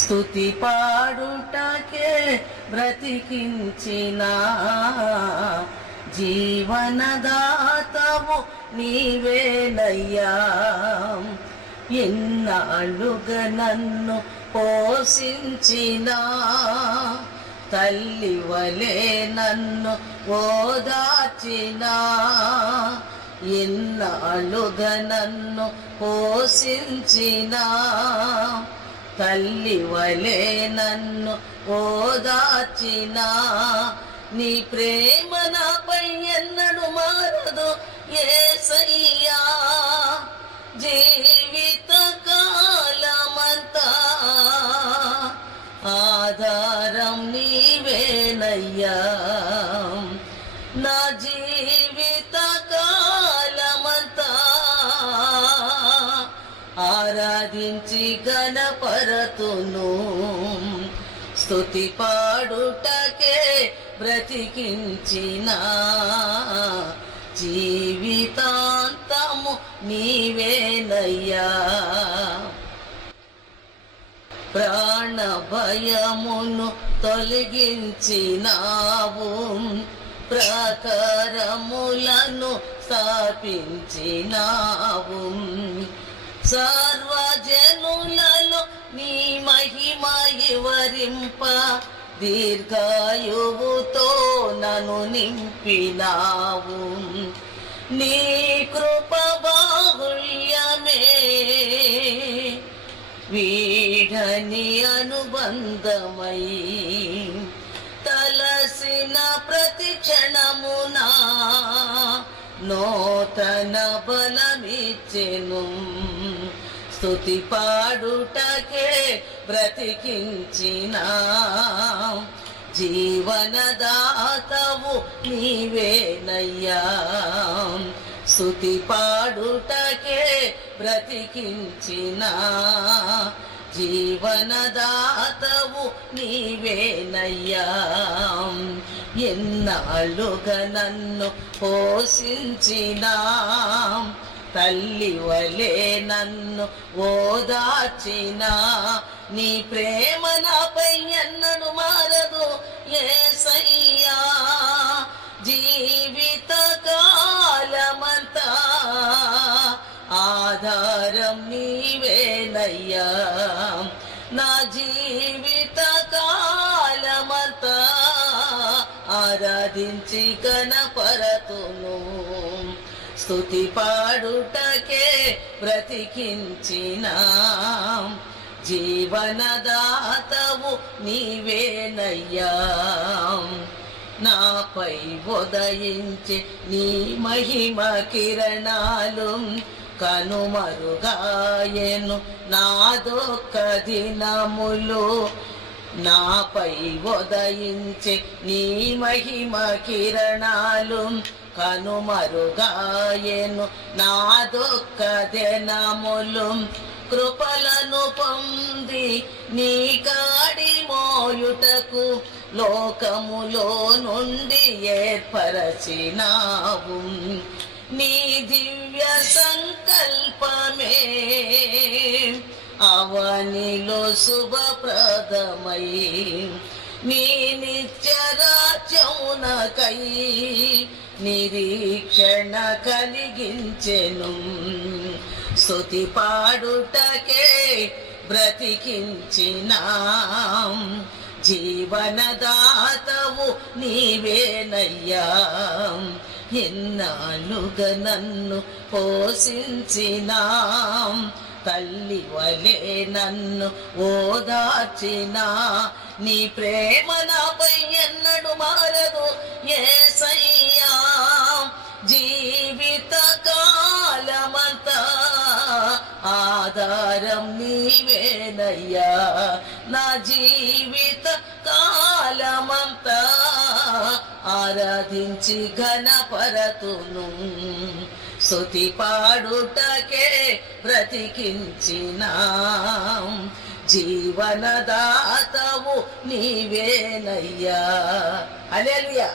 స్తుతి పాడుటకే బ్రతికించిన జీవనదాతవు నీవేనయ్యా. ఎన్నాళ్ళుగా నన్ను పోషించిన తల్లి వలె నన్ను ఓదార్చిన, ఎన్నాళ్ళుగా నన్ను పోషించిన తల్లి వలె నన్ను ఓదార్చిన, నీ ప్రేమ నాపై ఎన్నడు మారదు యేసయ్యా. జీవిత కాలమంతా ఆధారం నీవేనయ్యా. నా జీవిత కాలమంతా ఆరాధించి గణపరతును, స్తుతి పాడుటకే బ్రతికించిన జీవితాంతము నీవేనయ్యా. ప్రాణ భయమును తొలగించినావు, ప్రాకారములను స్థాపించినావు, సర్వజనులలో నీ మహిమ వివరింప దీర్ఘాయువుతో నన్ను నింపినావు. నీ కృప బాహుళ్యమే వీడని అనుబంధమై తలసిన ప్రతి క్షణమునా నూతన బలమిచ్చెను. స్తుతి పాడుటకే బ్రతికించిన జీవనదాతవు నీవేనయ్యా. స్తుతి పాడుటకే బ్రతికించిన జీవనదాతవు నీవేనయ్యా. ఎన్నాళ్ళుగా నన్ను పోషించిన తల్లి వలె నన్ను ఓదార్చిన, నీ ప్రేమ నాపై ఎన్నడు మారదు యేసయ్యా. జీవిత కాలమంతా ఆధారం నీవేనయ్యా. నా జీవిత కాలమంతా ఆరాధించి గణపరతును, స్తుతి పాడుటకే బ్రతికించిన జీవనదాతవు నీవేనయ్యా. నాపై ఉదయించే నీ మహిమ కిరణాలు కనుమరుగాయెను నా దుఃఖ దినములు. నాపై ఉదయించే నీ మహిమ కిరణాలు కనుమరుగాయెను నా దుఃఖ దినములు. కృపలను పొంది నీ కాడి మోయుటకు లోకములో నుండి ఏర్పరచినావు. నీ దివ్య సంకల్పమే అవనిలో శుభప్రదమై నీ నిత్య రాజ్యమునకై నిరీక్షణ కలిగించెను. స్తుతి పాడుటకే బ్రతికించిన జీవనదాతవు నీవేనయ్యా. ఎన్నాళ్ళుగా నన్ను పోషించిన తల్లి వలె నన్ను ఓదార్చిన, నీ ప్రేమ నాపై ఎన్నడు మారదు యేసయ్యా. జీవిత కాలమంతా ఆధారం నీవేనయ్యా. నా జీవిత కాలమంతా ఆరాధించి ఘనపరతును, స్తుతి పాడుటకే బ్రతికించిన జీవనదాతవు నీవేనయ్యా. హల్లెలూయా.